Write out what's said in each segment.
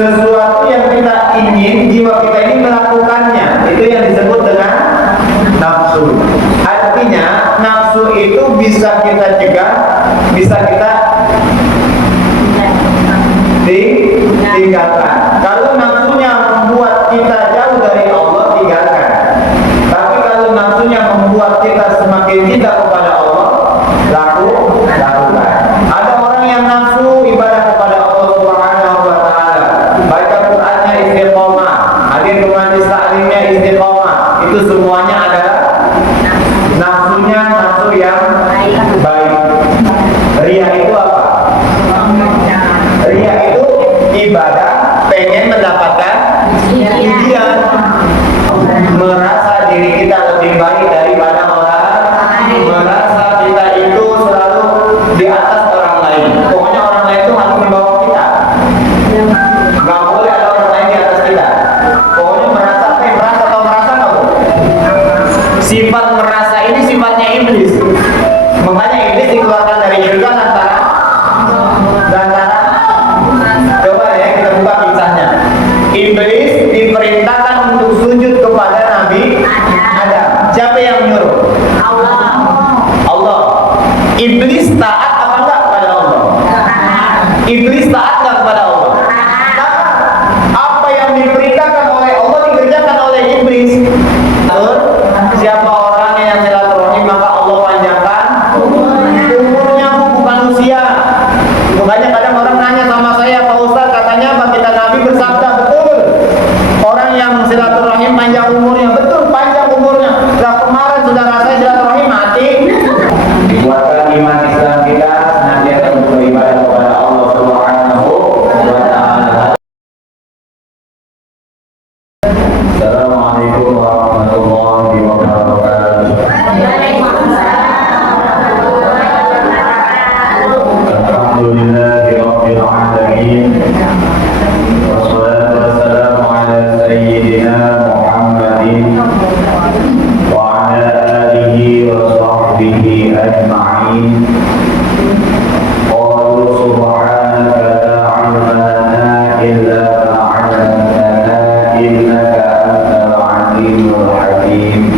sesuatu yang kita ingin, jiwa kita ini melakukannya, itu yang disebut dengan nafsu. Artinya nafsu itu bisa kita cegah, bisa kita tinggalkan. Kalau nafsunya membuat kita jauh dari Allah, tinggalkan. Tapi kalau nafsunya membuat kita semakin cinta kepada Allah, lakukan. Ada orang yang nafsu ibadah kepada Allah Subhanahu wa taala, baca Qur'annya istiqomah, hadir ke majelis taklimnya istiqomah. Itu semuanya adalah nafsunya, nafsu yang baik. Riya itu apa? Riya itu ibadah pengen mendapatkan pujian, merasa diri kita lebih baik daripada orang, merasa kita itu selalu di atas orang lain. Pokoknya orang lain itu harus di bawah kita, nggak boleh ada orang lain di atas kita. Pokoknya merasa nggak boleh. Sifat merasa ini sifatnya iblis. Makanya iblis dikeluarkan dari surga lantaran coba ya kita buka kisahnya. Iblis diperintahkan untuk sujud kepada Nabi Adam. Siapa yang menyuruh? Allah. Iblis taat apa enggak kepada Allah? Iblis taat enggak kepada Allah? Apa yang diperintahkan oleh Allah dikerjakan oleh iblis. Siapa orangnya yang silaturahim maka Allah panjangkan umurnya, bukan usia. Makanya kadang orang nanya sama saya, Pak Ustaz, katanya apa kita Nabi bersabda, betul. Orang yang silaturahim panjang umurnya, betul panjang umurnya. Nah, kemarin saudara saya silaturahim mati. Dibuatkan iman Islam kita senantiasa untuk beribadah kepada Allah Subhanahu wa taala. Assalamualaikum warahmatullahi wabarakatuh. Alhamdulillahi rabbil alamin. Wassalatu wassalamu ala sayyidina Muhammadin wa ala alihi wa sahbihi ajma'in. Qalu subhanaka la 'ilma lana illa ma 'allamtana innaka antal 'alimul hakim.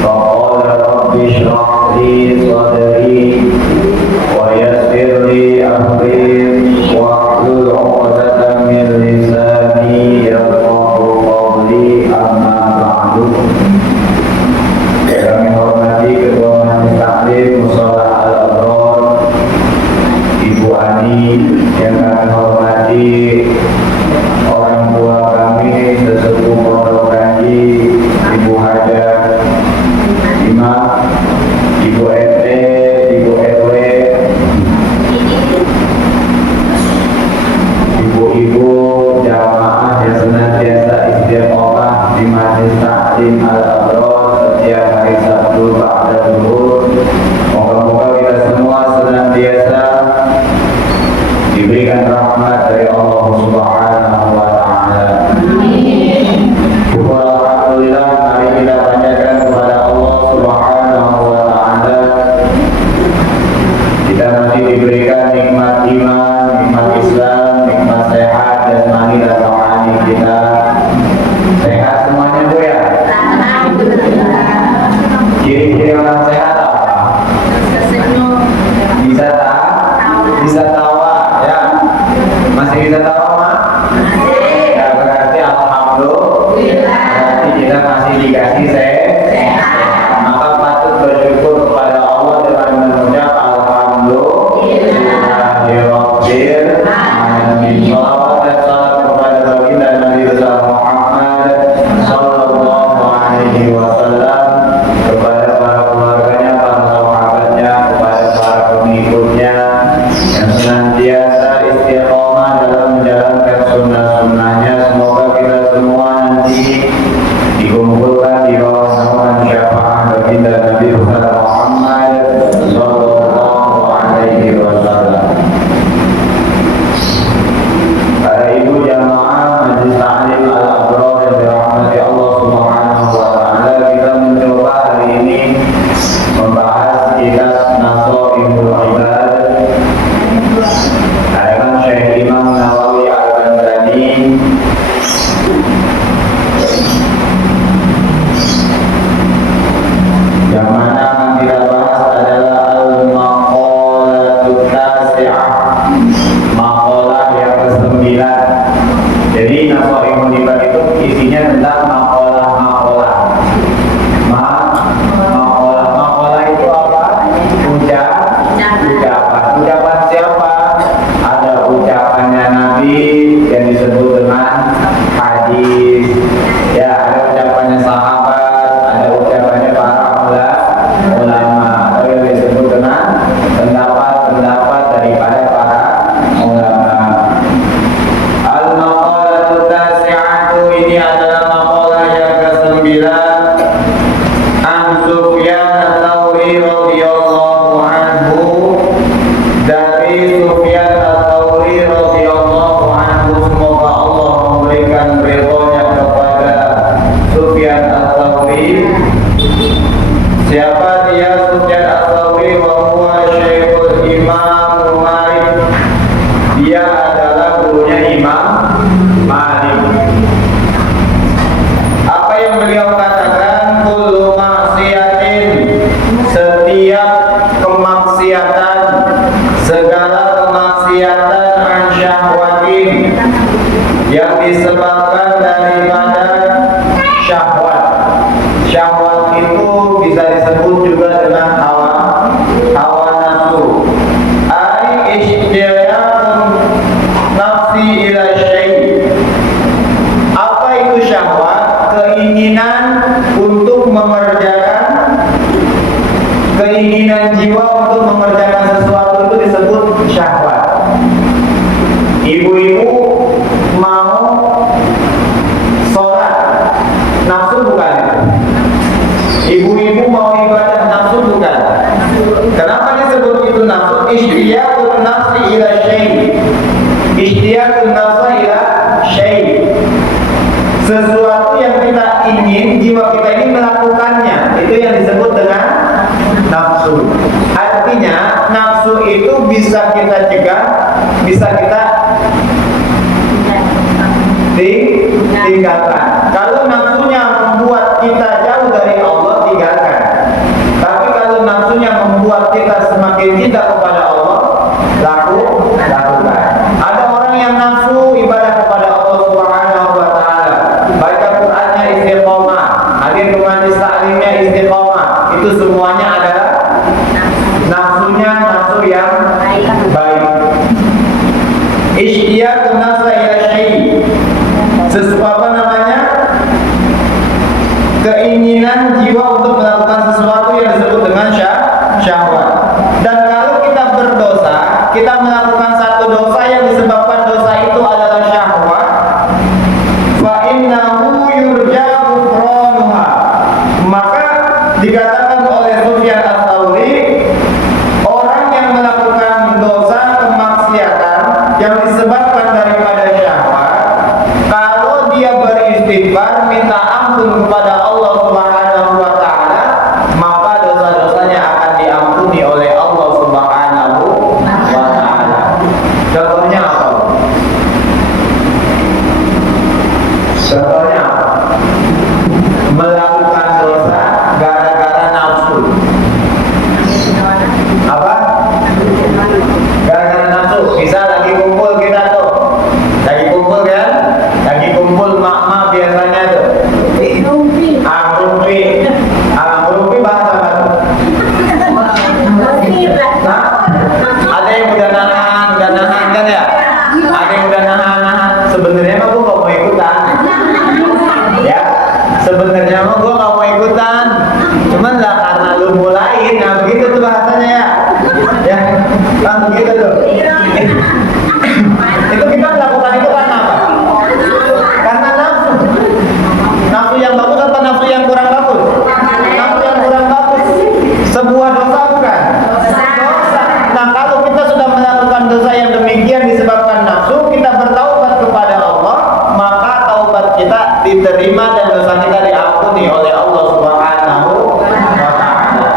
Faqala rabbi shrah li sadri wa yassir li amri wahlul 'uqdatam min lisani yafqahu qawli, amma ba'du. Kami hormati Ketua Majelis Taklim Musholah Al-Abrar Ibu Ani, yang kami hormati orang tua kami sesepuh Pondok Ranji, Ibu Haja Imam, Ibu RT, Ibu RW, ibu-ibu jamaah yang senantiasa istiqomah di Majelis Taklim Al-Abrar setiap hari Sabtu ba'da zuhur. Moga-moga kita semua senantiasa diberikan rahmat dari Allah Subhanahu wa taala. Syukur alhamdulillah, mari kita panjatkan kepada Allah Subhanahu wa taala. Kita masih diberikan nikmat iman, nikmat Islam, nikmat sehat jasmani dan rohani kita. Sehat semuanya Bu ya? Ciri-ciri orang sehat apa? Bisa tawa ya? Masih bisa tawa mah? Ya, berarti alhamdulillah, berarti kita masih dikasih sehat. Maka patut bersyukur kepada Allah dengan mengucap alhamdulillah rabbil alamin. Shalawat dan salam kepada baginda Nabi besar Muhammad sallallahu alaihi wasallam, kepada para keluarganya, para sahabatnya, kepada para pengikutnya yang senantiasa istiqomah dalam menjalankan sunnah-sunnahnya. Semoga kita semua nanti dikumpulkan di bawah naungan syafaat baginda Nabi besar Muhammad sallallahu alaihi wasallam. Para ibu jamaah Majelis Taklim Al-Abrar yang dirahmati Allah Subhanahu wa taala, kita mencoba hari ini membahas kitab Nashaihul Ibad karangan Syekh Imam Nawawi Al-Bandari disebut dengan hadis. Ya, ada ucapannya sahabat, ada ucapannya para ulama, atau yang disebut dengan pendapat-pendapat daripada para ulama. Al-maqalatu tasi'atu, ini adalah maqalah yang ke-9. An Sufyan Ats-Tsauri radhiyallahu anhu, dari Sufyan Ats-Tsauri radhiyallahu anhu, semoga Allah memberikan ridhonya kepada Sufyan Ats-Tsauri. Siapa dia Sufyan Ats-Tsauri? Wa huwa Syekhul Imam Malik. Dia adalah gurunya Imam Malik. Apa yang beliau katakan? Kullu maksiatin, setiap kemaksiatan, segala kemaksiatan, an syahwatin, yang disebabkan daripada syahwat. Syahwat itu bisa disebut juga dengan hawa nafsu. Ai ishtiyaqun nafsi ila syai'. Apa itu syahwat? Keinginan untuk mengerjakan, keinginan jiwa untuk mengerjakan sesuatu itu disebut syahwat. Ibu-ibu mau sholat, nafsu bukan? Ibu-ibu mau ibadah, nafsu bukan? Kenapa disebut itu nafsu? Ishtiyaqun nafsi ila syai'. Ishtiyaqun nafsi ila syai'. Sesuatu yang kita ingin, jiwa kita ini melakukannya, itu yang disebut dengan nafsu. Artinya nafsu itu bisa kita cegah, bisa kita tinggalkan. Kalau nafsunya membuat kita jauh dari Allah, tinggalkan. Tapi kalau nafsunya membuat kita semakin cinta kepada Allah, lakukan. Ada orang yang nafsu ibadah kepada Allah Subhanahu wa taala, baca Qur'annya istiqomah, hadir ke majelis taklimnya istiqomah. Itu semuanya adalah nafsunya, nafsu yang baik. Ishtiyaqun nafsa ila syai'. Apa namanya? Keinginan jiwa untuk melakukan sesuatu yang disebut dengan syahwat. Dan kalau kita berdosa, kita melakukan satu dosa yang disebabkan dosa itu adalah syahwat, fa innahu yurja'u ghufranuha. Maka dikatakan oleh Sufyan Ats-Tsauri, orang yang melakukan dosa kemaksiatan yang disebabkan daripada syahwat, kalau dia beristighfar, minta ampun kepada Allah Subhanahu wa taala, maka dosa-dosanya akan diampuni oleh Allah Subhanahu wa taala. Contohnya apa? Contohnya apa? Melakukan dosa gara-gara nafsu. Apa? Gara-gara nafsu. Bisa lagi kumpul kita tuh, lagi kumpul kan? Lagi kumpul mak-mak biasanya tuh. Rumpi bahasa apa tuh? Nah, ada yang udah nahan kan ya? Ada yang udah nahan. Sebenarnya mah gua gak mau ikutan. Ya, sebenarnya mah gua gak mau ikutan. Cuman lah karena lu mulain, nah begitu tuh bahasanya ya. Ya, kan begitu tuh. Itu kita melakukan itu karena apa? Karena nafsu. Nafsu yang bagus atau nafsu yang kurang bagus? Nafsu yang kurang bagus. Sebuah dosa bukan? Dosa. Nah, kalau kita sudah melakukan dosa yang demikian disebabkan nafsu, kita bertaubat kepada Allah, maka taubat kita diterima dan dosa kita diampuni oleh Allah Subhanahu wa taala.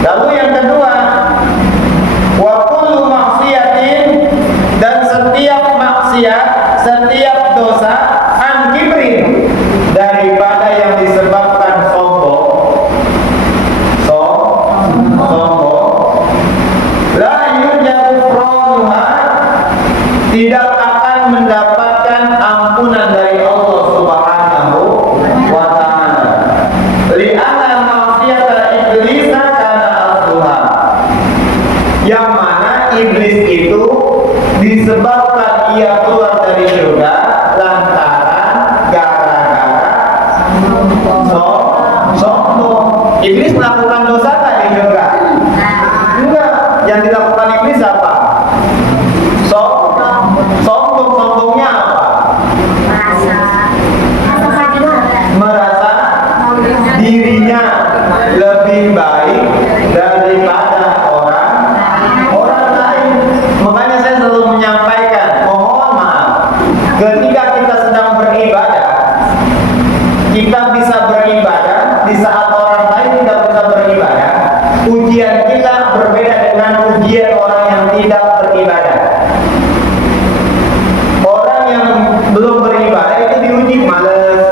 Lalu yang kedua, wa kullu maksiatin, dan setiap maksiat, setiap dosa, an kibrin, daripada yang disebabkan sombong. La yurja'u ghufranuha, tidak akan mendapatkan ampunan dari Allah Subhanahu wa taala. Li'anna ma'siyata iblis kana asluha, yang mana iblis itu disebabkan ia keluar dari surga ketika kita sedang beribadah, kita bisa beribadah di saat orang lain tidak bisa beribadah. Ujian kita berbeda dengan ujian orang yang tidak beribadah. Orang yang belum beribadah itu diuji males,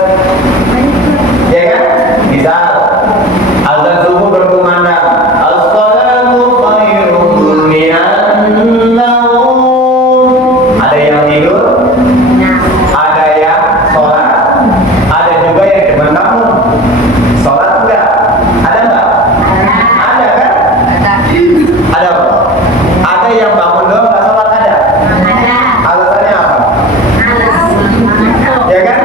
ya kan? Misal azan subuh berkumandang, as-salatu khairun minan naum. Ada yang tidur, ada yang sholat, ada juga yang cuma kamu sholat enggak? Ada enggak? Ada kan? Ada apa? Ada yang bangun doang enggak sholat, ada? Alasannya apa? Ya kan?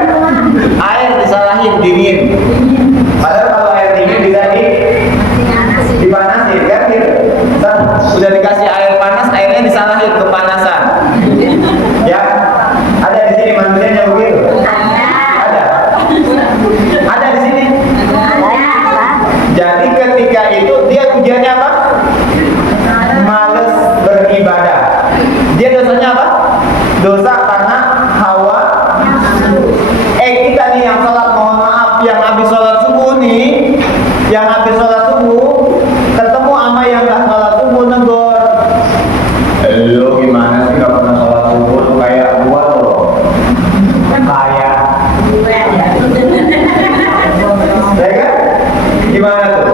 Air disalahin dingin. Padahal kalau air dingin bisa dipanasin kan gitu. Udah dikasih air panas, airnya disalahin kepanasan. Ya, ada di sini manusianya begitu. Ada. Ada di sini. Jadi ketika itu dia ujiannya apa? Males beribadah. Dia dosanya apa? Dosa karena hawa. Kita nih yang sholat, mohon maaf, yang habis sholat subuh nih, yang habis sholat subuh ketemu sama yang gak sholat subuh negor. Lo gimana sih gak pernah sholat subuh? Lo kayak gua loh. Kayak. Ya kan? Gimana tuh?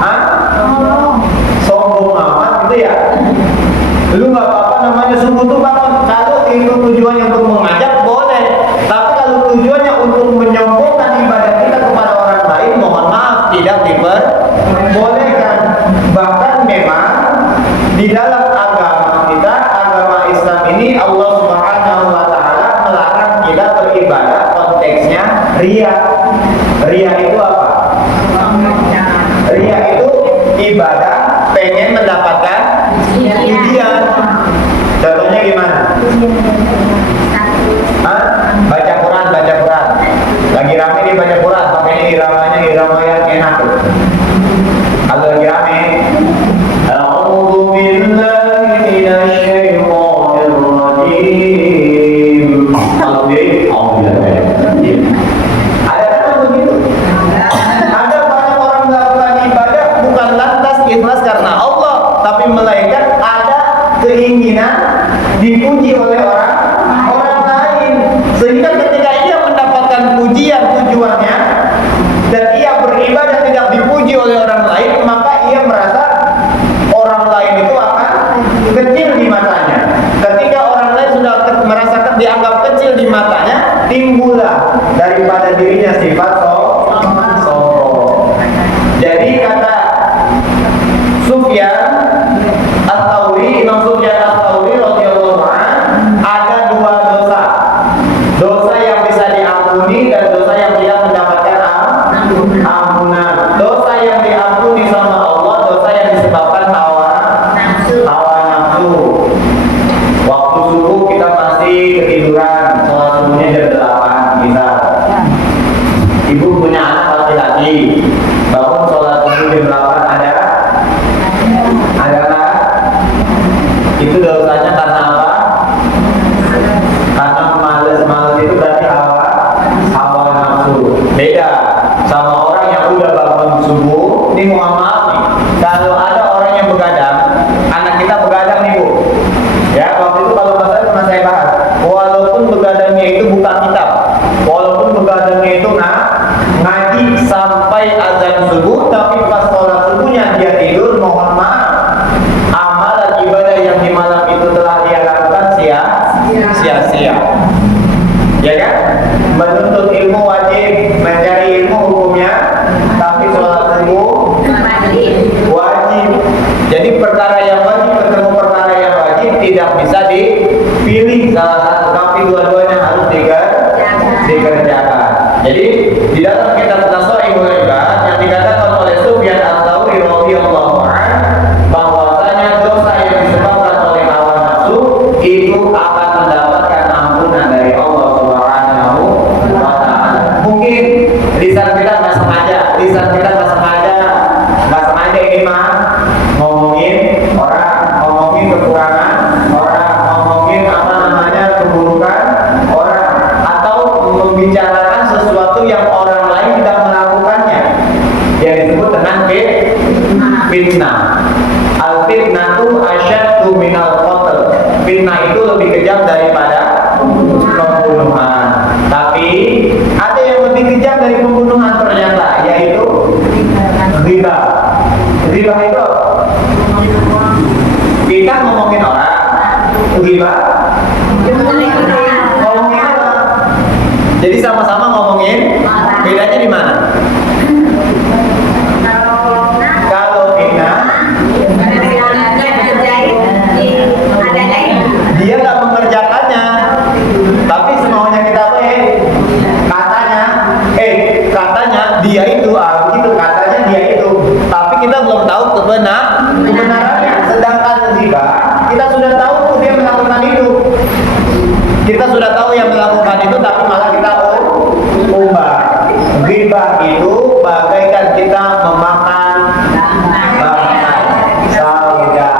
Hah? Sombong amat gitu ya? Lu gak apa-apa namanya subuh tuh bangun. Kalau itu tujuannya untuk mengajak boleh. Tapi kalau tujuannya untuk menyombongkan ibadah kita kepada orang lain, mohon maaf, tidak diperbolehkan. Bahkan memang di dalam agama kita, agama Islam ini, Allah Subhanahu wa Ta'ala melarang kita beribadah konteksnya ria. Ria itu apa? Ria itu ibadah pengen mendapatkan pujian. Contohnya gimana? Hah? Baca Quran. Lagi rame nih baca Quran, makanya irama yang enak. Kalau lagi rame, A'udzu billahi minasy syaithanir rajim. Ada kan begitu? Ada banyak orang melakukan ibadah bukan lantas ikhlas karena Allah, tapi melainkan ada keinginan dipuji oleh orang lain, sehingga ketika ia mendapatkan pujian tujuannya dan ia beribadah tidak dipuji oleh orang lain, maka ia merasa orang lain itu akan kecil di matanya. Ketika orang lain sudah merasa dianggap kecil di matanya, timbullah daripada dirinya sifat sombong. Jadi kata Sufyan Ats-Tsauri, Imam Sufyan Ats-Tsauri radhiyallahu anhu, ada dua dosa. Dosa yang bisa diampuni dan dosa yang tidak mendapatkan ampunan. Dosa yang diampuni sama Allah, dosa yang disebabkan hawa nafsu. Waktu subuh kita masih ketiduran, sholat subuhnya jam 8 misal. Ibu punya anak laki-laki, bangun sholat subuh jam 8, adalah itu dosanya karena apa? Karena males itu berarti hawa nafsu. Beda sama orang yang udah bangun subuh. Ini mohon maaf nih, kalau ada orang yang begadang, anak kita begadang nih Bu. Ya, waktu itu kalau masalah pernah saya bahas. Walaupun begadangnya itu buka kitab, walaupun begadangnya itu ngaji sampai azan subuh, tapi pas sholat subuhnya dia tidur, mohon maaf, amalan ibadah yang di malam itu telah dia lakukan sia-sia. Ya kan? Menuntut ilmu wajib, mencari ilmu hukumnya, tapi sholat subuh wajib. Jadi perkara yang wajib ketemu perkara yang wajib tidak bisa dipilih salah satu, tapi dua-duanya harus dikerjakan. Jadi di dalam kitab Nasaihul Ibad yang dikatakan oleh Sufyan Ats-Tsauri radhiyallahu anhu, bahwasanya dosa yang disebabkan oleh hawa nafsu itu akan mendapatkan ampunan dari Allah Subhanahu wa Ta'ala. Mungkin lisan kita nggak sengaja ini mah ngomongin orang, ngomongin kekurangan orang, ngomongin apa namanya fitnah. Al fitnatu asyaddu minal qatl. Fitnah itu lebih kejam daripada pembunuhan. Tapi ada yang lebih kejam dari pembunuhan ternyata, yaitu riba. Riba itu kita ngomongin orang, riba ngomongin apa? Jadi sama-sama ngomongin, bedanya di mana? Kalau fitnah dia nggak mengerjakannya, tapi semaunya kita katanya dia itu begitu, katanya dia itu, tapi kita belum tahu kebenarannya. Sedangkan riba kita sudah tahu dia melakukan itu, kita sudah tahu yang melakukan itu, tapi malah kita ubah. Riba itu bagaikan kita memakan bangkai saudara.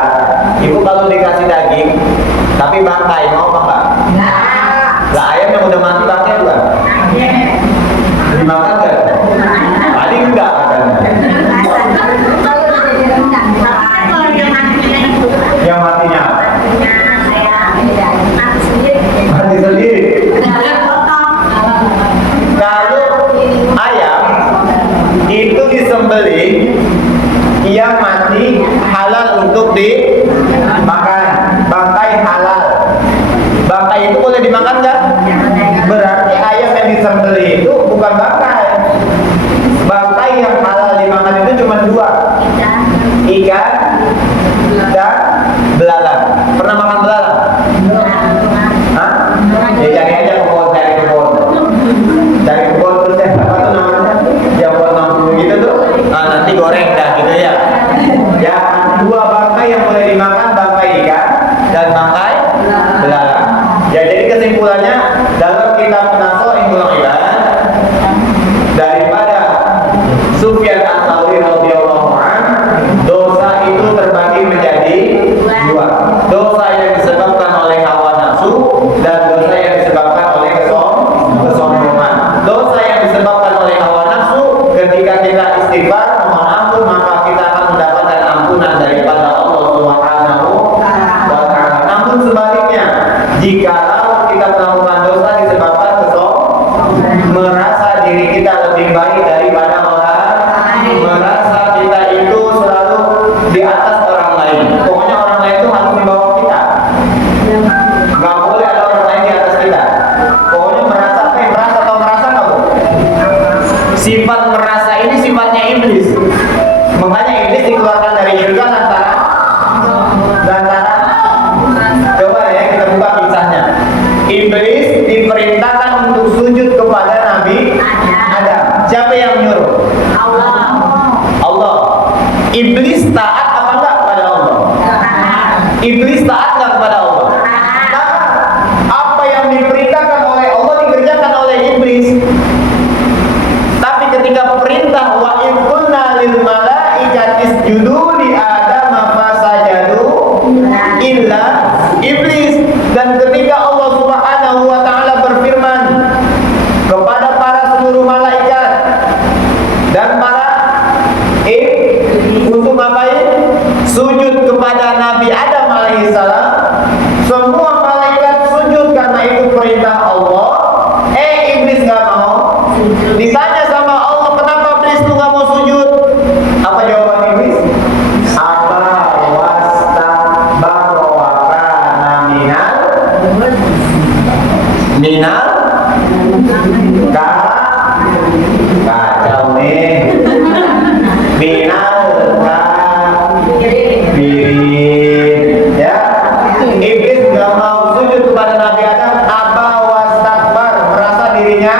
Ibu kalau dikasih daging tapi bangkai, mau apa enggak? Lah ayam yang udah mati bangkai bukan? Dimakan enggak? Tadi enggak katanya. Yang matinya? Mati sendiri. Kalau ayam itu disembelih, ia mati halal untuk dimakan. Bangkai halal. Bangkai itu boleh dimakan nggak? Berarti ayam yang disembelih itu bukan bangkai. Bangkai yang halal dimakan itu cuma dua, ikan dan belalang. Pernah makan belalang? Hah? Ya cari aja cari kebun terus ya, apa tuh namanya? Yang buat 60 gitu tuh. Nanti goreng dah gitu ya. Ya, dua bangkai yang boleh dimakan, bangkai ikan dan bangkai belalang. Ya, jadi kesimpulannya dalam kitab Nasrul Imam Ibadah daripada Sufyan Ats-Tsauri radhiyallahu anhu, dosa itu terbagi menjadi dua. Dosa yang disebabkan oleh hawa nafsu dan dosa yang disebabkan oleh kesombongan. Dosa yang disebabkan oleh hawa nafsu, ketika kita istighfar mohon ampun, maka kita akan mendapatkan ampunan daripada Allah Subhanahu wa taala. Namun sebaliknya, jika kita melakukan dosa disebabkan merasa diri kita lebih baik daripada orang, merasa kita itu selalu di atas orang lain. Pokoknya orang lain itu harus di bawah kita. Nggak boleh ada orang lain di atas kita. Pokoknya merasa kamu. Sifat merasa ini sifatnya iblis. Makanya iblis dikeluarkan dari surga lantaran coba ya kita buka kisahnya. Iblis diperintahkan untuk sujud kepada Nabi Adam. Siapa yang menyuruh? Allah. Iblis taat apa enggak kepada Allah? Iblis taat enggak kepada Allah? Nah, apa yang diperintahkan oleh Allah dikerjakan oleh iblis. Tapi ketika perintah wa qulna lil malaikati isjudu li Adam fasajadu illa iblis, dan ketika Allah Subhanahu wa taala berfirman kepada para seluruh malaikat dan para untuk ngapain? Sujud kepada Nabi Adam alaihissalam. Semua malaikat sujud karena itu perintah Allah. Iblis nggak mau. Ditanya sama Allah, kenapa iblis tuh nggak mau sujud? Apa jawaban iblis? Aba wastakbara wa kana minal kacau nih. Minal kafirin. Ya, iblis nggak mau sujud kepada Nabi Adam. Aba wastakbar, merasa dirinya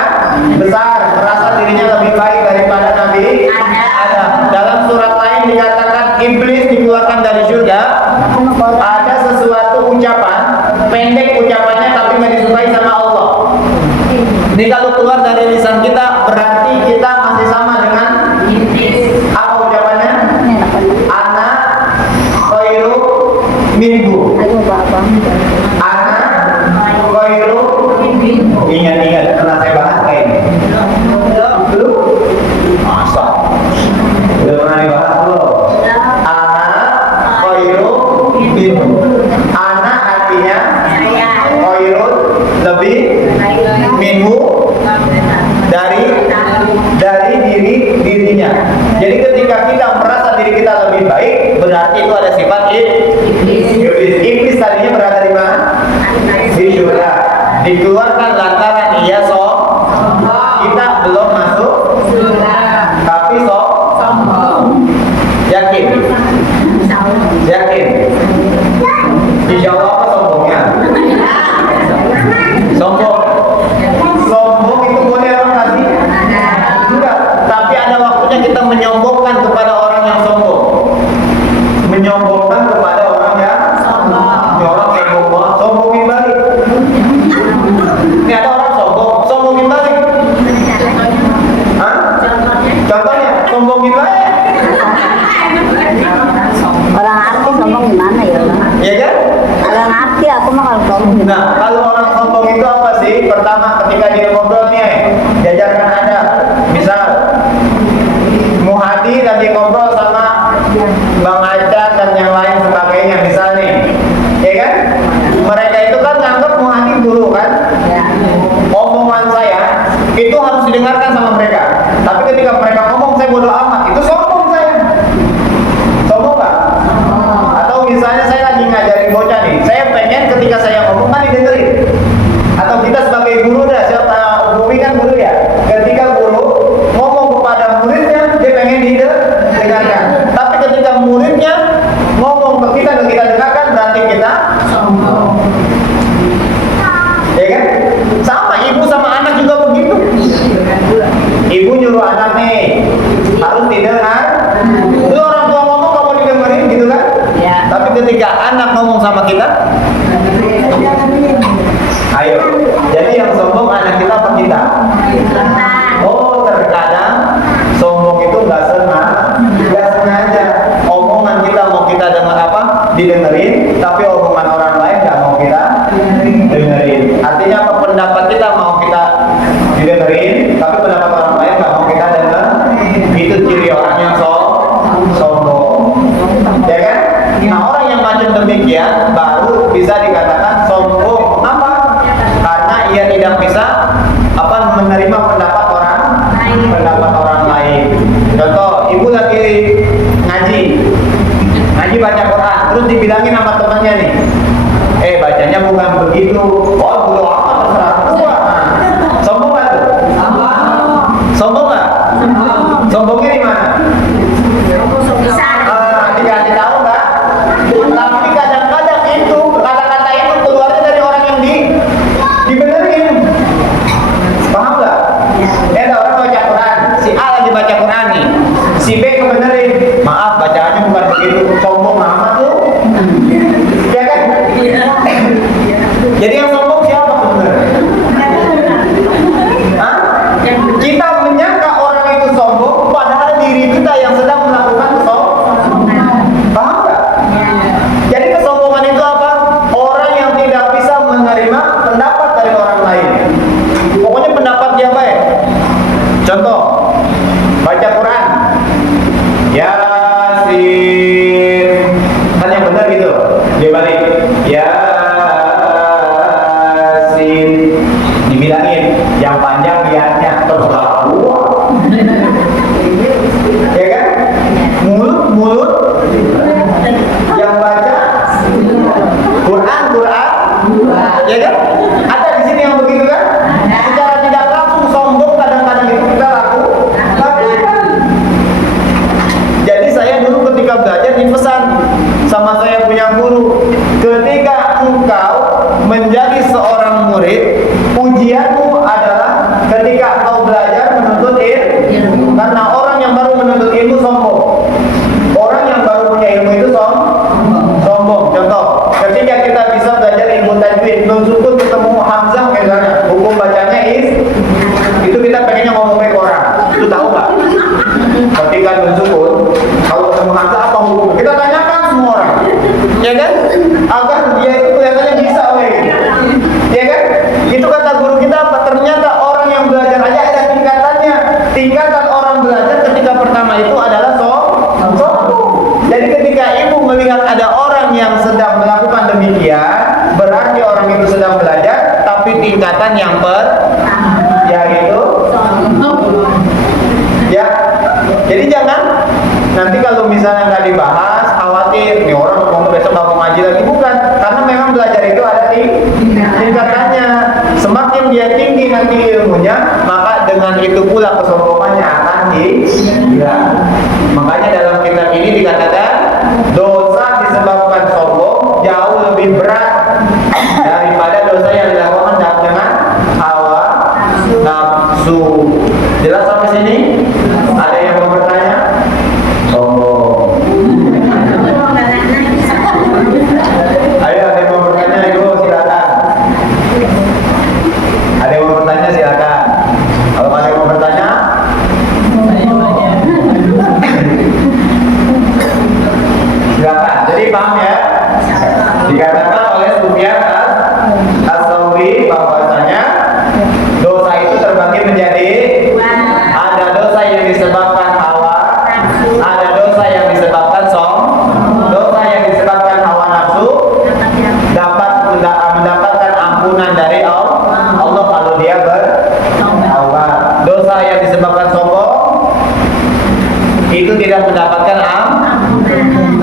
besar, merasa dirinya lebih baik daripada Nabi Adam. Dalam surat lain dikatakan iblis dikeluarkan dari surga. Ada sesuatu ucapan pendek, ucapannya tapi nggak disukai sama Allah. Ini kalau keluar dari lisan kita berarti kita masih sama dengan iblis. Apa ucapannya? dikeluarkan lantaran ia kita belum masuk tapi sombong. Yakin? Yakin? Dijawab apa sombongnya? Sombong. Sombong itu boleh orang kasih? Enggak. Tapi ada waktunya kita menyombongkan kepada orang yang sombong. Menyombongkan kepada orang yang sombong. Ini orang sombong, sombongin balik. Ini ada orang sombong, sombongin balik. Hah? Contohnya, sombongin balik. Orang arti sombong gimana ya? Iya kan? Orang arti aku mah kalau sombong. Nah, kalau orang sombong itu apa sih? Pertama, ketika dia ngobrol nih, diajarkan ada. Misal, Muhadi lagi ngobrol sama Bang Aca dan yang lain sebagainya, misal nih. Ya kan? Mereka itu kan nganggap Muhadi guru kan? Omongan saya itu harus didengarkan sama mereka. Tapi ketika mereka ngomong, saya bodoh amat. Itu sombong saya. Sombong nggak? Atau misalnya saya lagi ngajarin bocah nih, saya pengen ketika saya ngomong kan didengerin. Atau kita sebagai guru dah, siapa Bumi kan guru ya. Ketika guru ngomong kepada muridnya, dia pengen didengarkan. Tapi ketika muridnya ngomong ke kita dengarkan, berarti kita sombong. Ya kan? Sama ibu sama anak juga begitu. Ibu nyuruh anak nih harus didengar. Itu orang tua ngomong kamu didengerin gitu kan? Ya. Tapi ketika anak ngomong sama kita, ayo. Jadi yang sombong anak kita apa kita? Oh, terkadang sombong itu nggak sengaja. Omongan kita mau kita dengar apa? Didengerin, tapi omongan orang lain nggak mau kita dengerin. Artinya apa? Pendapat kita mau kita didengerin, tapi pendapat orang lain nggak mau kita dengar. Itu ciri orang yang sombong. Ya kan? Nah, orang yang macam demikian baru bisa dikatakan sombong. Kenapa? Karena ia tidak bisa menerima pendapat orang lain. Contoh, ibu lagi ngaji baca Quran, terus dibilangin sama temannya nih, bacanya bukan begitu. Oh, bodo amat terserah gua. Sombong nggak tuh? Sombong nggak? Sombongnya di mana? Dikasih tahu nggak? Tapi kadang-kadang itu kata-kata itu keluarnya dari orang yang dibenerin. Paham nggak? Ada orang baca Quran, si A lagi baca Quran nih, si B kebenerin. Maaf, bacaannya bukan begitu. Sombong amat tuh. Ya kan? Jadi yang sombong siapa sebenarnya? Hah? Kita menyangka orang itu sombong, padahal diri kita yang sedang melakukan kesombongan. Paham nggak? Jadi kesombongan itu apa? Orang yang tidak bisa menerima pendapat dari orang lain. Pokoknya pendapat dia baik. Contoh, baca Quran. Yasin. Kan yang benar gitu. Dia balik. Yasin. Dibilangin yang panjang liatnya terserah gua. Ya kan? Mulut yang baca Quran. Ya kan? Ada di sini yang begitu kan? Secara tidak langsung sombong kadang-kadang itu kita lakukan. Jadi saya dulu ketika belajar dipesan sama saya punya guru, ketika engkau menjadi seorang murid, ujianmu adalah ketika engkau belajar menuntut ilmu. Karena orang yang baru menuntut ilmu sombong. Orang yang baru punya ilmu itu sombong. Contoh, ketika kita bisa belajar ilmu tajwid, belum cukup ketemu hamzah misalnya, hukum bacanya itu kita pengennya ngomong ke orang. Itu tahu nggak? Ketika belum cukup, kalau ketemu hamzah apa hukum? Kita tanyakan semua orang, ya kan? Agar dia itu kelihatannya bisa, ya kan? Itu kata guru kita apa? Ternyata orang yang belajar aja ada tingkatannya. Tingkatan orang belajar ketika pertama itu adalah sombong. Jadi ketika ibu melihat ada orang yang sedang melakukan demikian, berarti orang itu sedang belajar, tapi tingkatan yang yaitu ya. Jadi jangan nanti kalau misalnya nggak dibahas, khawatir nih orang mau besok nggak mau ngaji lagi. Bukan, karena memang belajar itu ada tingkatannya. Semakin dia tinggi nanti ilmunya, maka dengan itu pula kesombongannya akan hilang. Makanya dalam kitab ini dikatakan dosa disebabkan sombong jauh lebih berat daripada dosa yang dilakukan dengan hawa nafsu. Jelas sampai sini? Ada yang mau bertanya? Sombong. Ayo, ada yang mau bertanya? Ibu silakan. Ada yang mau bertanya silakan. Kalau ada yang mau bertanya, silakan. Jadi paham ya? Dikatakan oleh Sufyan Ats-Tsauri bahwasanya dosa itu terbagi menjadi ada dosa yang disebabkan hawa, ada dosa yang disebabkan dosa yang disebabkan hawa nafsu dapat mendapatkan ampunan dari Allah kalau dia bertaubat. Dosa yang disebabkan sombong itu tidak mendapatkan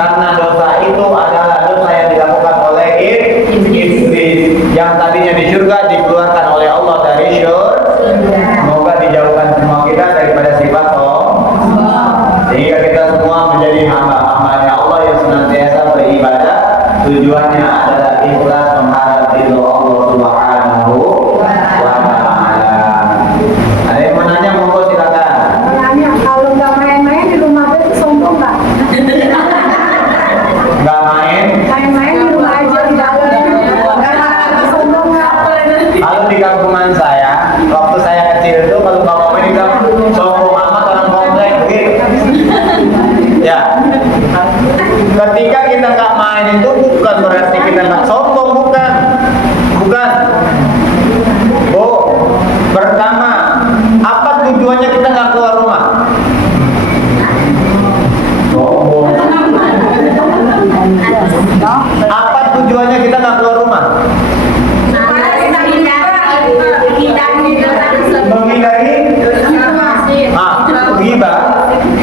karena dosa itu adalah dosa yang dilakukan oleh iblis yang tadinya di surga dikeluarkan oleh Allah dari surga. Semoga dijauhkan semua kita daripada sifat sombong, sehingga kita semua menjadi hamba-hambanya Allah yang senantiasa beribadah. Tujuannya adalah ikhlas mengharap ridho Allah Subhanahu wa Ta'ala. Ada yang mau nanya, monggo silakan. Nanya, kalau nggak main-main di rumah itu sombong nggak? Nggak main? Main-main di rumah aja di dalam. Sombong nggak? Kalau di kampungan saya, waktu saya kecil itu kalau nggak mau main di kampung, sombong amat orang komplek begitu. Ya, ketika kita nggak main itu bukan berarti kita nggak sombong, bukan. Oh, pertama, apa tujuannya kita nggak keluar rumah? Sombong. Apa tujuannya kita nggak keluar rumah? Menghindari ghibah.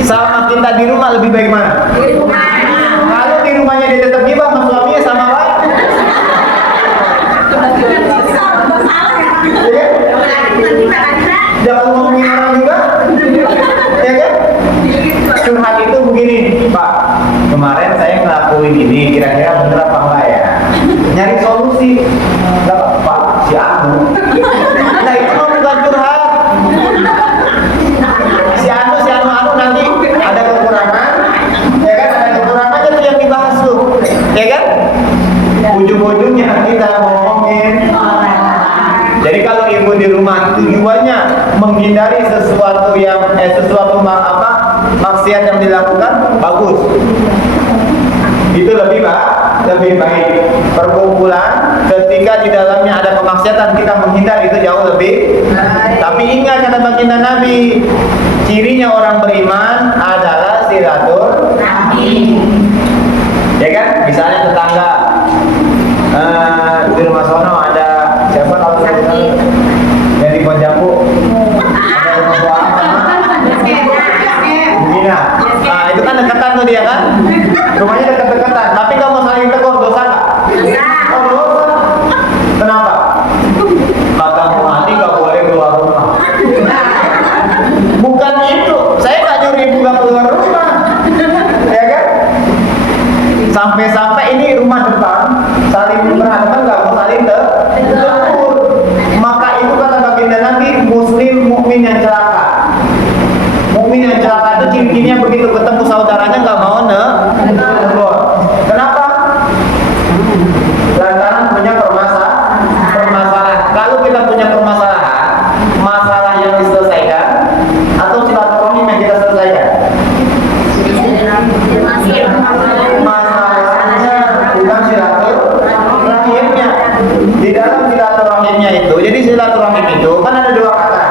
Sama kita di rumah lebih baik mana? Kalau di rumahnya dia tetap ghibah sama suaminya sama lain. Jangan ngomongin orang juga, ya kan? Curhat itu begini, Pak. Kemarin saya ngelakuin ini, kira-kira bener apa enggak ya? Nyari solusi. Enggak, Pak, si Anu. Nah itu mau bukan curhat. Si Anu nanti ada kekurangan, ya kan? Ada kekurangan itu yang dibahas tuh, ya kan? Ujung-ujungnya kita ngomongin. Jadi kalau ibu di rumah tujuannya menghindari sesuatu maksiat yang dilakukan, bagus. Itu lebih baik. Perkumpulan ketika di dalamnya ada kemaksiatan kita menghindar itu jauh lebih baik. Tapi ingat kata baginda Nabi, cirinya orang beriman adalah silaturahmi. Ya kan? Misalnya tetangga di rumah sono ada siapa kalau yang di Ponjaku ada rumah buah Bugina. Nah itu kan dekatan tuh dia kan, rumahnya dekat-dekatan. Tapi kalau saling tegur dosa nggak? Oh dosa. Kenapa? Kata mati nggak boleh keluar rumah. Bukan itu, saya nggak nyuruh ibu nggak keluar rumah, ya kan? Sampai-sampai ini rumah depan saling berhadapan nggak mau saling tegur. Maka itu kata baginda Nabi, muslim mukmin yang celaka. Mukmin yang celaka itu ciri-cirinya begitu ketemu saudaranya nggak mau tegur. Kenapa? Lantaran punya permasalahan. Kalau kita punya permasalahan, masalah yang diselesaikan atau silaturahmi yang kita selesaikan? Masalahnya bukan silaturahimnya. Di dalam silaturahimnya itu, jadi silaturahim itu kan ada dua kata.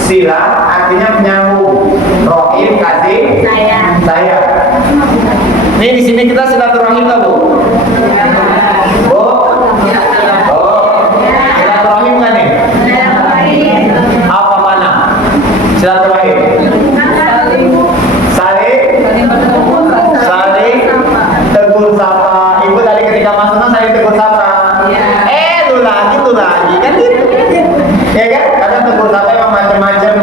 Sila artinya menyambung, rohim kasih sayang. Ini di sini kita silaturahim nggak Bu? Silaturahim kan nih? Apa mana? Silaturahim. Saling tegur sapa. Ibu tadi ketika masuk saling tegur sapa. Lu lagi kan gitu. Ya kan? Kadang tegur sapa yang macam-macam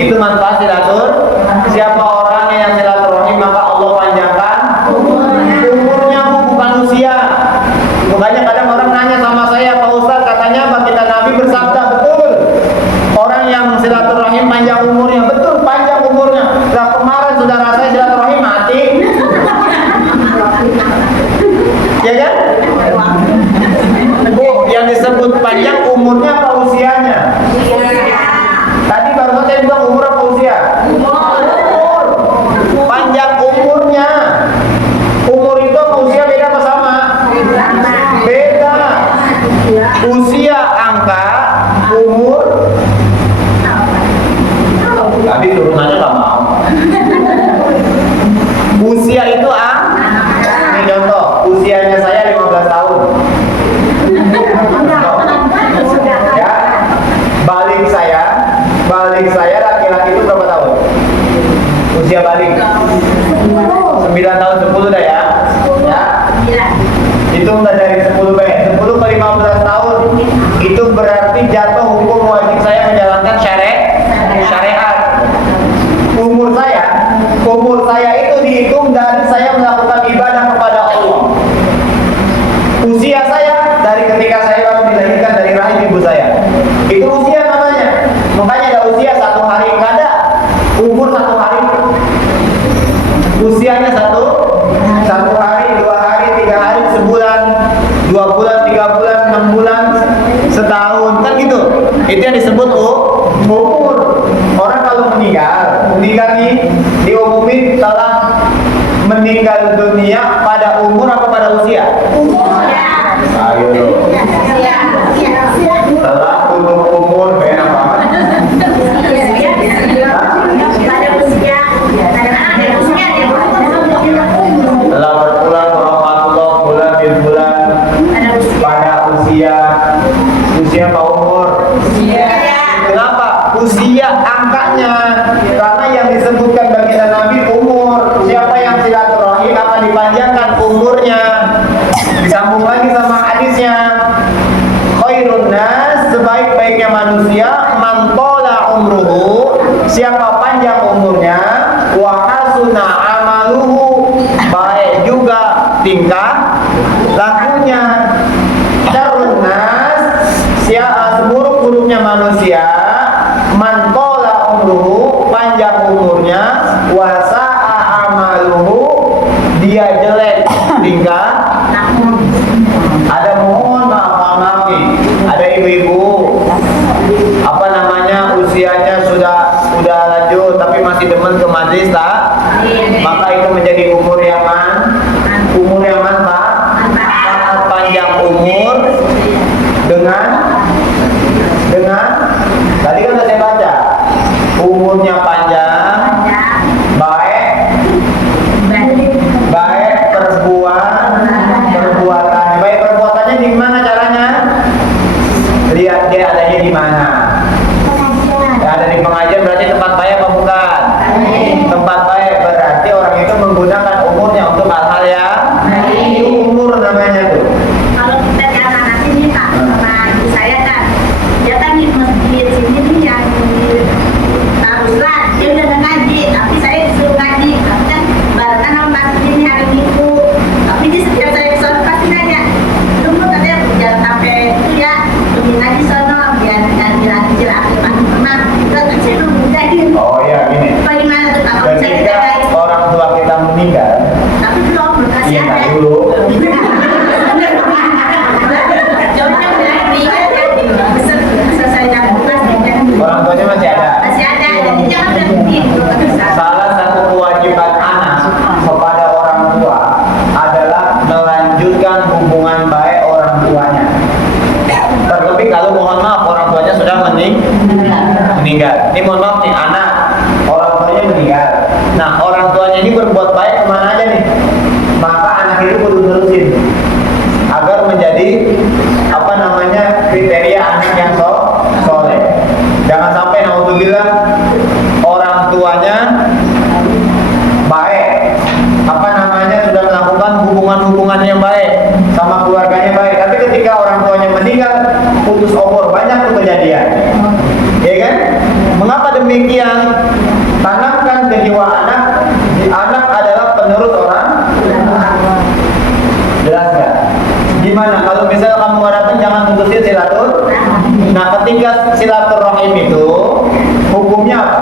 itu manfaat silatur. Siapa orang yang silaturahim maka Allah panjangkan umurnya, bukan usia. Makanya kadang orang nanya sama saya, Pak Ustaz, katanya baginda Nabi bersabda, betul. Orang yang silaturahim panjang umurnya, betul panjang umurnya. Nah, kemarin saudara saya silaturahim mati. Ya kan? Bu, yang disebut panjang umurnya apa usianya? Tadi baru saya bilang umur apa usia? Umur. Panjang umurnya. Umur itu sama usia beda apa sama? Beda. Usia angka, umur. Tadi turunannya nggak mau. Usia itu ini contoh, usianya saya 15 tahun. Ya, balik saya laki-laki itu berapa tahun? Usia balik 9 tahun 10 dah ya. Ya. Itu udah dari 10 ke 15 tahun. Itu berarti jatuh hukum wajib saya menjalankan syariat. Umur saya itu dihitung dari saya melakukan ibadah kepada Allah. Usia saya dari ketika saya baru dilahirkan dari rahim ibu saya. Itu usia namanya. Makanya ada usia 1 hari, nggak ada umur 1 hari. Usianya satu hari, 2 hari, 3 hari, sebulan, 2 bulan, 3 bulan, 6 bulan, setahun, kan gitu. Itu yang disebut umur. Orang kalau meninggal nih diumumin telah meninggal dunia pada umur apa pada usia? Ayo. Telah tutup umur kayak apa? Telah berpulang rahmatullah bulan bin bulan pada usia apa umur? Kenapa? Usia angkanya. Karena yang disebutkan baginda Nabi umur. Siapa yang silaturahim akan dipanjangkan umurnya. Disambung lagi sama hadisnya. Khairun nas, sebaik-baiknya manusia, man tola umruhu, siapa panjang umurnya, wa hasuna amaluhu, baik juga tingkah lakunya. Syarrun nas, seburuk-buruknya manusia, man tola umruhu, panjang umurnya, wa sa'a amaluhu, dia jelek tingkah. Ada mohon maaf nih, ada ibu-ibu apa namanya usianya sudah lanjut tapi masih demen ke majlis tak? Maka itu menjadi umur yang Pak. Panjang umur dengan tadi kan sudah saya baca umurnya panjang, baik perbuatan. Baik perbuatannya di mana caranya? Lihat dia adanya di mana. Ya, ada di pengajian berarti tempat baik apa bukan? Tempat baik berarti orang itu menggunakan umurnya untuk hal-hal yang itu umur namanya tuh. Kalau kita ke anak-anak ini Pak, sama ibu saya kan, dia kan di masjid sini nih yang taruhlah dia udah ngaji, tapi saya disuruh ngaji, tapi kan barengan sama masjid ini hari Minggu, tapi dia setiap saya kesana pasti nanya, tunggu katanya jangan sampai itu ya, lebih ngaji sono biar ngaji lagi jelas Pak, pernah kita kecil belum jadi. Oh iya gini. Bagaimana tuh Pak? Kalau misalnya kita Ketika orang tua kita meninggal, tapi belum kasih iya ada. dulu. Orang tuanya masih ada. Jadi jangan berhenti. Salah satu kewajiban anak kepada orang tua adalah melanjutkan hubungan baik orang tuanya. Terlebih kalau mohon maaf orang tuanya sudah meninggal. Ini mohon maaf nih anak, orang tuanya meninggal. Nah orang tuanya ini berbuat baik kemana aja nih? Maka anak itu kudu terusin agar menjadi apa namanya kriteria anak yang soleh. Jangan sampai naudzubillah orang tuanya baik, apa namanya sudah melakukan hubungan yang baik sama keluarganya baik, tapi ketika orang tuanya meninggal putus obor, banyak tuh kejadian. Ya kan? Mengapa demikian? Tanamkan ke jiwa anak, anak adalah penurut orang. Jelas nggak? Gimana kalau misalnya kamu mengharapkan jangan putusin silaturahim? Nah, ketika silaturahim itu hukumnya apa?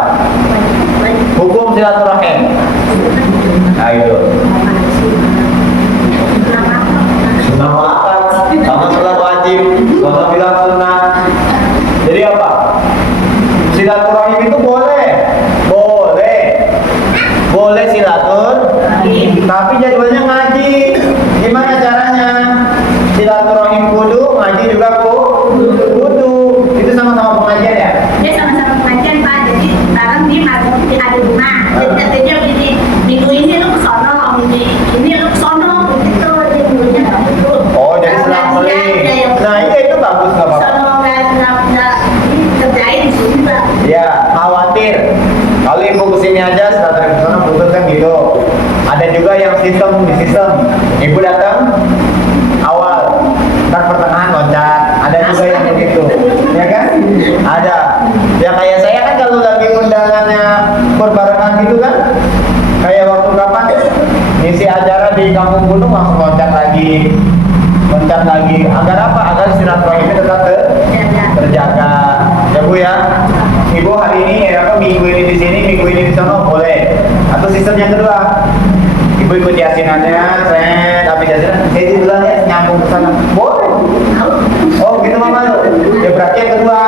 Hukum silaturahim. Nah itu. Sunnah muakkad, sama sholat wajib, sama bilang sunnah. Jadi apa? Silaturahim itu boleh silaturahim, tapi jadwalnya ngaji. Gimana caranya? Silaturahim kudu, ngaji juga kudu. Itu sama-sama pengajian ya? Dia sama-sama pengajian Pak, jadi sekarang dia masuk di ada rumah. Jadi katanya begini, minggu ini lu ke sono, minggu ini lu ke sono, begitu dia minggunya nggak betul. Oh, jadi selang-seling. Nah, itu bagus nggak apa-apa. Sono nggak kerjain di sini Pak. Ya, khawatir. Kalau ibu kesini aja, silaturahim ke sana putus kan gitu. Ada juga yang sistem. Ibu datang awal, ntar pertengahan loncat. Ada juga yang begitu, ya kan? Ada. Ya kayak saya kan kalau lagi undangannya berbarengan gitu kan, kayak waktu kapan ngisi acara di Kampung Gunung langsung loncat lagi. Agar apa? Agar silaturahimnya tetap terjaga. Ya Bu ya. Ibu hari ini ya, minggu ini di sini, minggu ini di sana boleh. Atau sistem yang kedua, ibu ikut yasinannya, habis yasinan, saya duluan ya nyambung ke sana, boleh. Oh gitu mama lu. Ya berarti yang kedua